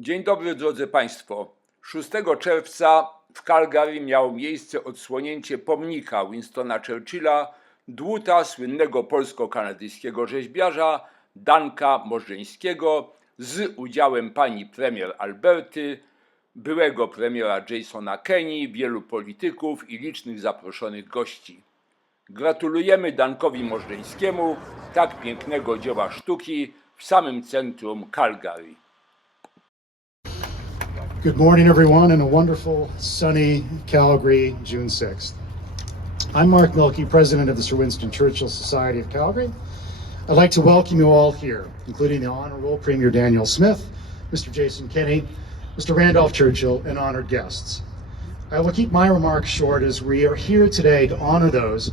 Dzień dobry, drodzy Państwo. 6 czerwca w Calgary miało miejsce odsłonięcie pomnika Winstona Churchilla, dłuta słynnego polsko-kanadyjskiego rzeźbiarza Danka Możdżeńskiego z udziałem pani premier Alberty, byłego premiera Jasona Kenney, wielu polityków i licznych zaproszonych gości. Gratulujemy Dankowi Możdżeńskiemu tak pięknego dzieła sztuki w samym centrum Calgary. Good morning, everyone, and a wonderful, sunny Calgary, June 6th. I'm Mark Milkey, president of the Sir Winston Churchill Society of Calgary. I'd like to welcome you all here, including the Honourable Premier Daniel Smith, Mr. Jason Kenney, Mr. Randolph Churchill, and honoured guests. I will keep my remarks short as we are here today to honour those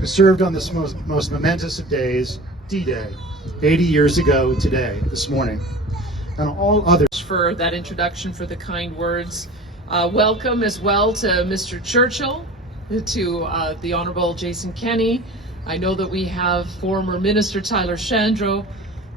who served on this most momentous of days, D-Day, 80 years ago today, this morning, and all others. For that introduction, for the kind words. Welcome as well to Mr. Churchill, to the Honourable Jason Kenney. I know that we have former Minister Tyler Shandro,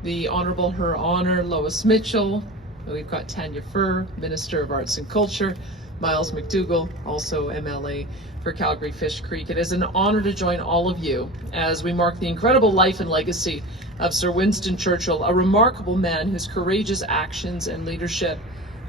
the Honourable Her Honour Lois Mitchell. We've got Tanya Furr, Minister of Arts and Culture, Miles McDougall, also MLA for Calgary Fish Creek. It is an honour to join all of you as we mark the incredible life and legacy of Sir Winston Churchill, a remarkable man whose courageous actions and leadership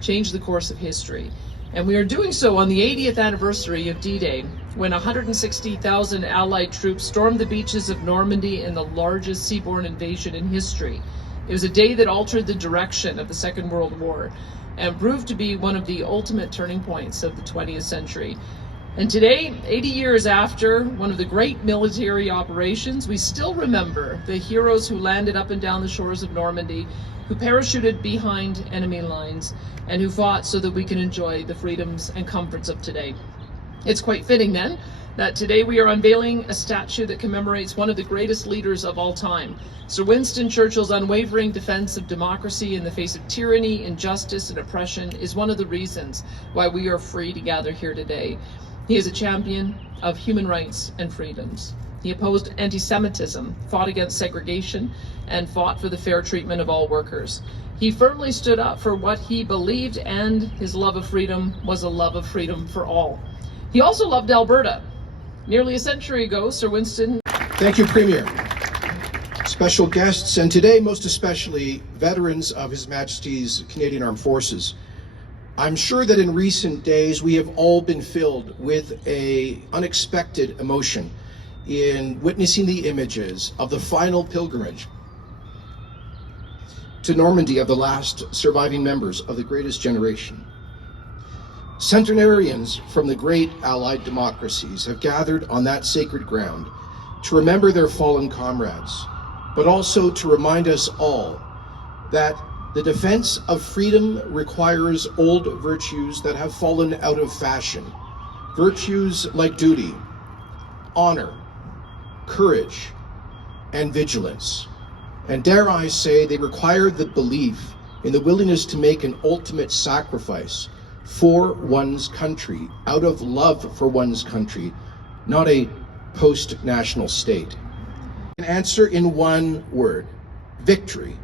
changed the course of history. And we are doing so on the 80th anniversary of D-Day, when 160,000 Allied troops stormed the beaches of Normandy in the largest seaborne invasion in history. It was a day that altered the direction of the Second World War and proved to be one of the ultimate turning points of the 20th century. And today, 80 years after one of the great military operations, we still remember the heroes who landed up and down the shores of Normandy, who parachuted behind enemy lines, and who fought so that we can enjoy the freedoms and comforts of today. It's quite fitting then that today we are unveiling a statue that commemorates one of the greatest leaders of all time. Sir Winston Churchill's unwavering defense of democracy in the face of tyranny, injustice, and oppression is one of the reasons why we are free to gather here today. He is a champion of human rights and freedoms. He opposed anti-Semitism, fought against segregation, and fought for the fair treatment of all workers. He firmly stood up for what he believed, and his love of freedom was a love of freedom for all. He also loved Alberta. Nearly a century ago, Sir Winston... Thank you, Premier. Special guests, and today most especially veterans of His Majesty's Canadian Armed Forces. I'm sure that in recent days we have all been filled with an unexpected emotion in witnessing the images of the final pilgrimage to Normandy of the last surviving members of the greatest generation. Centenarians from the great Allied democracies have gathered on that sacred ground to remember their fallen comrades, but also to remind us all that the defense of freedom requires old virtues that have fallen out of fashion. Virtues like duty, honor, courage, and vigilance. And dare I say, they require the belief in the willingness to make an ultimate sacrifice for one's country, out of love for one's country, not a post-national state. An answer in one word: victory.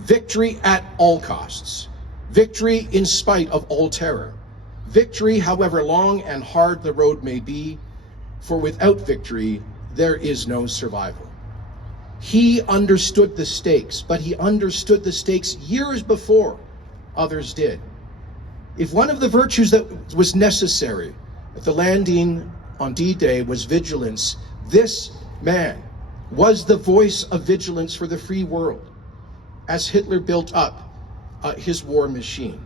Victory at all costs. Victory in spite of all terror. Victory, however long and hard the road may be, for without victory, there is no survival. He understood the stakes, but he understood the stakes years before others did. If one of the virtues that was necessary at the landing on D-Day was vigilance, this man was the voice of vigilance for the free world as Hitler built up his war machine.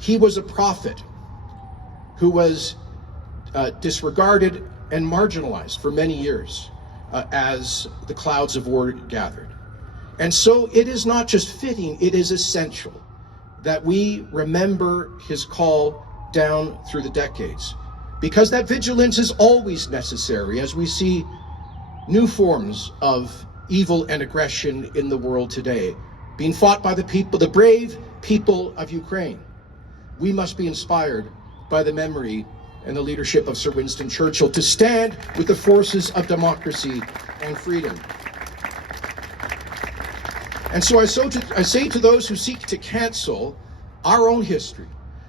He was a prophet who was disregarded and marginalized for many years as the clouds of war gathered. And so it is not just fitting, it is essential that we remember his call down through the decades, because that vigilance is always necessary as we see new forms of evil and aggression in the world today being fought by the people, the brave people of Ukraine. We must be inspired by the memory and the leadership of Sir Winston Churchill to stand with the forces of democracy and freedom. And so I say to those who seek to cancel our own history,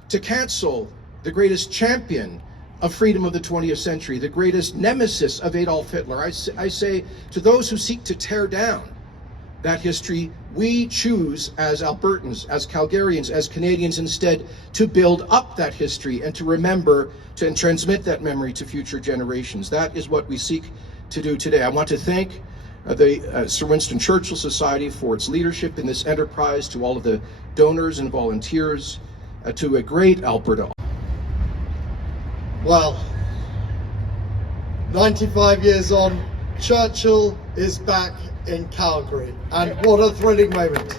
to cancel the greatest champion of freedom of the 20th century, the greatest nemesis of Adolf Hitler. I say to those who seek to tear down that history, we choose as Albertans, as Calgarians, as Canadians instead to build up that history and to remember and transmit that memory to future generations. That is what we seek to do today. I want to thank the Sir Winston Churchill Society for its leadership in this enterprise, to all of the donors and volunteers, to a great Alberta. Well, 95 years on, Churchill is back in Calgary, and what a thrilling moment.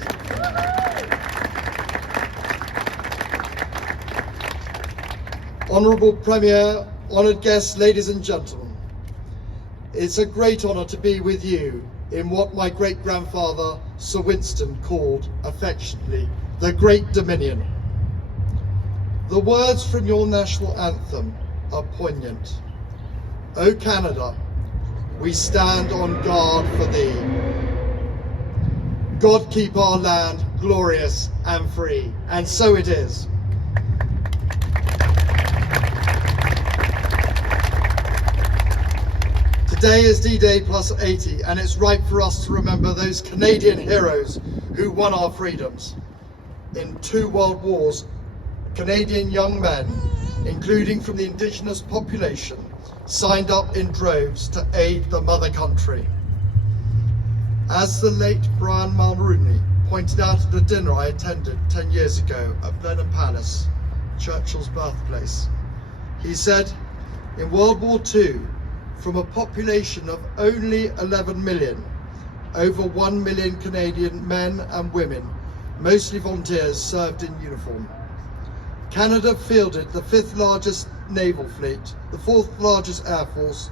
Honourable Premier, honoured guests, ladies and gentlemen, it's a great honour to be with you in what my great-grandfather Sir Winston called affectionately the Great Dominion. The words from your national anthem are poignant. O Canada, we stand on guard for thee. God keep our land glorious and free. And so it is. Today is D-Day plus 80, and it's right for us to remember those Canadian heroes who won our freedoms. In 2 world wars, Canadian young men, including from the Indigenous population, signed up in droves to aid the mother country. As the late Brian Mulroney pointed out at a dinner I attended 10 years ago at Blenheim Palace, Churchill's birthplace, he said, in World War II, from a population of only 11 million, over 1 million Canadian men and women, mostly volunteers, served in uniform. Canada fielded the 5th largest naval fleet, the 4th largest air force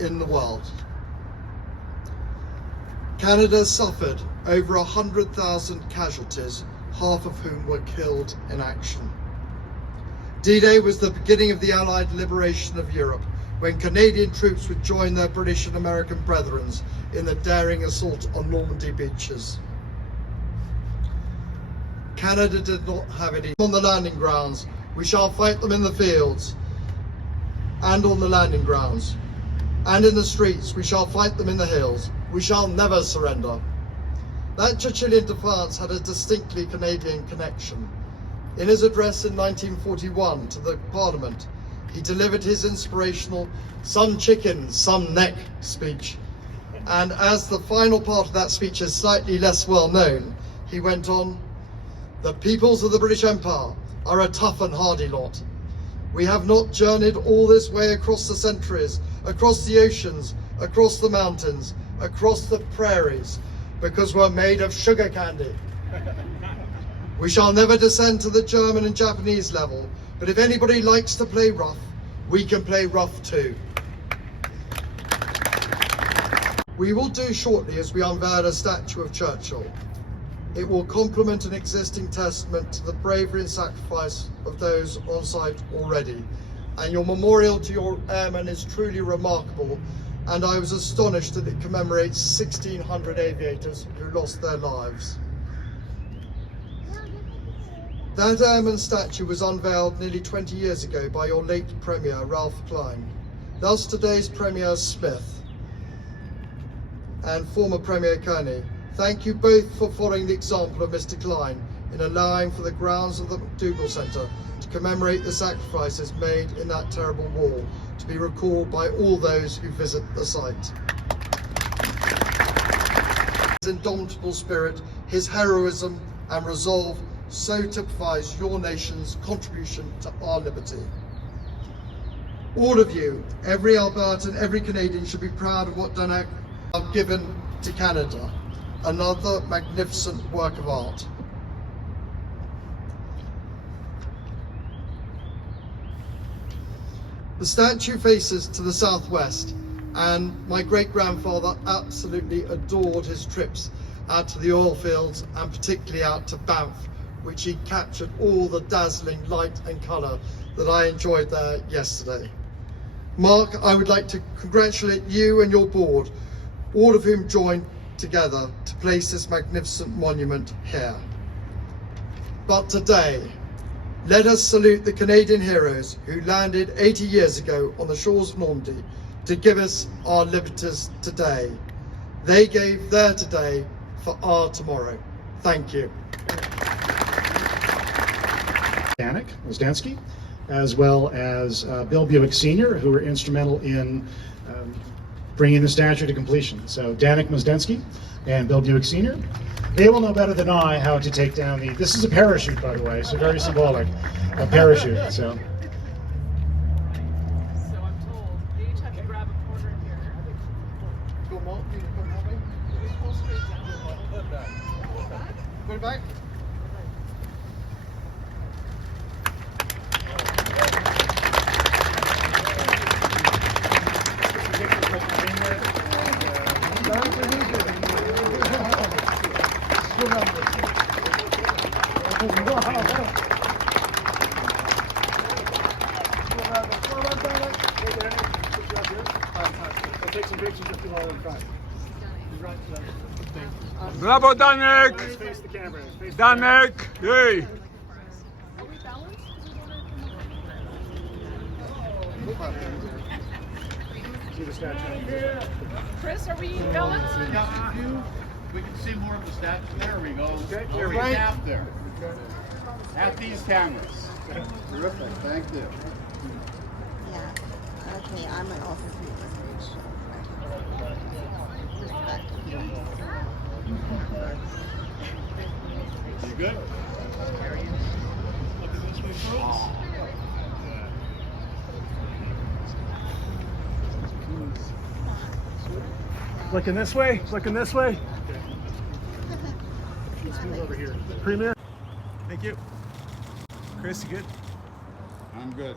in the world. Canada suffered over 100,000 casualties, half of whom were killed in action. D-Day was the beginning of the Allied liberation of Europe, when Canadian troops would join their British and American brethren in the daring assault on Normandy beaches. Canada did not have any on the landing grounds. We shall fight them in the fields and on the landing grounds, and in the streets. We shall fight them in the hills. We shall never surrender. That Churchillian defiance had a distinctly Canadian connection. In his address in 1941 to the Parliament, he delivered his inspirational "Some chicken, some neck" speech. And as the final part of that speech is slightly less well known, he went on, "The peoples of the British Empire are a tough and hardy lot. We have not journeyed all this way across the centuries, across the oceans, across the mountains, across the prairies, because we're made of sugar candy. We shall never descend to the German and Japanese level, but if anybody likes to play rough, we can play rough too." We will do shortly as we unveil a statue of Churchill. It will complement an existing testament to the bravery and sacrifice of those on site already. And your memorial to your airmen is truly remarkable, and I was astonished that it commemorates 1,600 aviators who lost their lives. That airman statue was unveiled nearly 20 years ago by your late Premier, Ralph Klein. Thus today's Premier Smith and former Premier Kearney, thank you both for following the example of Mr. Klein in allowing for the grounds of the McDougall Centre to commemorate the sacrifices made in that terrible war, to be recalled by all those who visit the site. His indomitable spirit, his heroism and resolve so typifies your nation's contribution to our liberty. All of you, every Albertan, every Canadian should be proud of what Danak have given to Canada. Another magnificent work of art. The statue faces to the southwest, and my great-grandfather absolutely adored his trips out to the oil fields and particularly out to Banff, which he captured all the dazzling light and colour that I enjoyed there yesterday. Mark, I would like to congratulate you and your board, all of whom joined together to place this magnificent monument here. But today, let us salute the Canadian heroes who landed 80 years ago on the shores of Normandy to give us our liberties today. They gave their today for our tomorrow. Thank you. Danik Wozdansky, as well as Bill Buick Sr., who were instrumental in bringing the statue to completion. So Danik Wozdansky and Bill Buick Sr., they will know better than I how to take down this is a parachute, by the way, so very symbolic, a parachute. So I'm told. They each have to grab a corner here. Put it back. Brawo, Danek! Danek! Jej! Chris, are we balanced? We can see more of the statue. There we go. Okay, Over right. half there. At these cameras. Terrific. Thank you. Yeah. Okay, I'm an officer. You good? Looking this way, looking this way. Let's move over here. Premier. Thank you. Chris, you good? I'm good.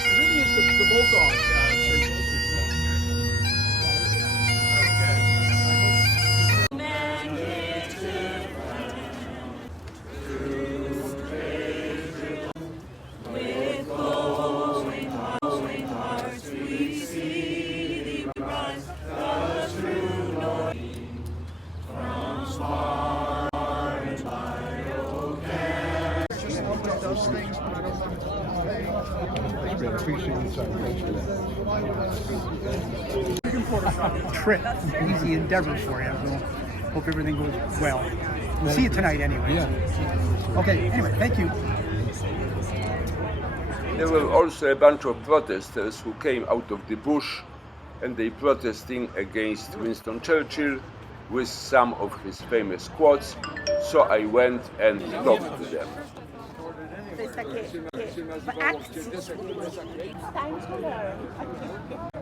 It really is the bulldog, Churchill. Trip, easy endeavor for you. So hope everything goes well. We'll see you tonight anyway. Okay, anyway, thank you. There were also a bunch of protesters who came out of the bush and they protesting against Winston Churchill with some of his famous quotes. So I went and talked to them. Pensa que vai time to learn.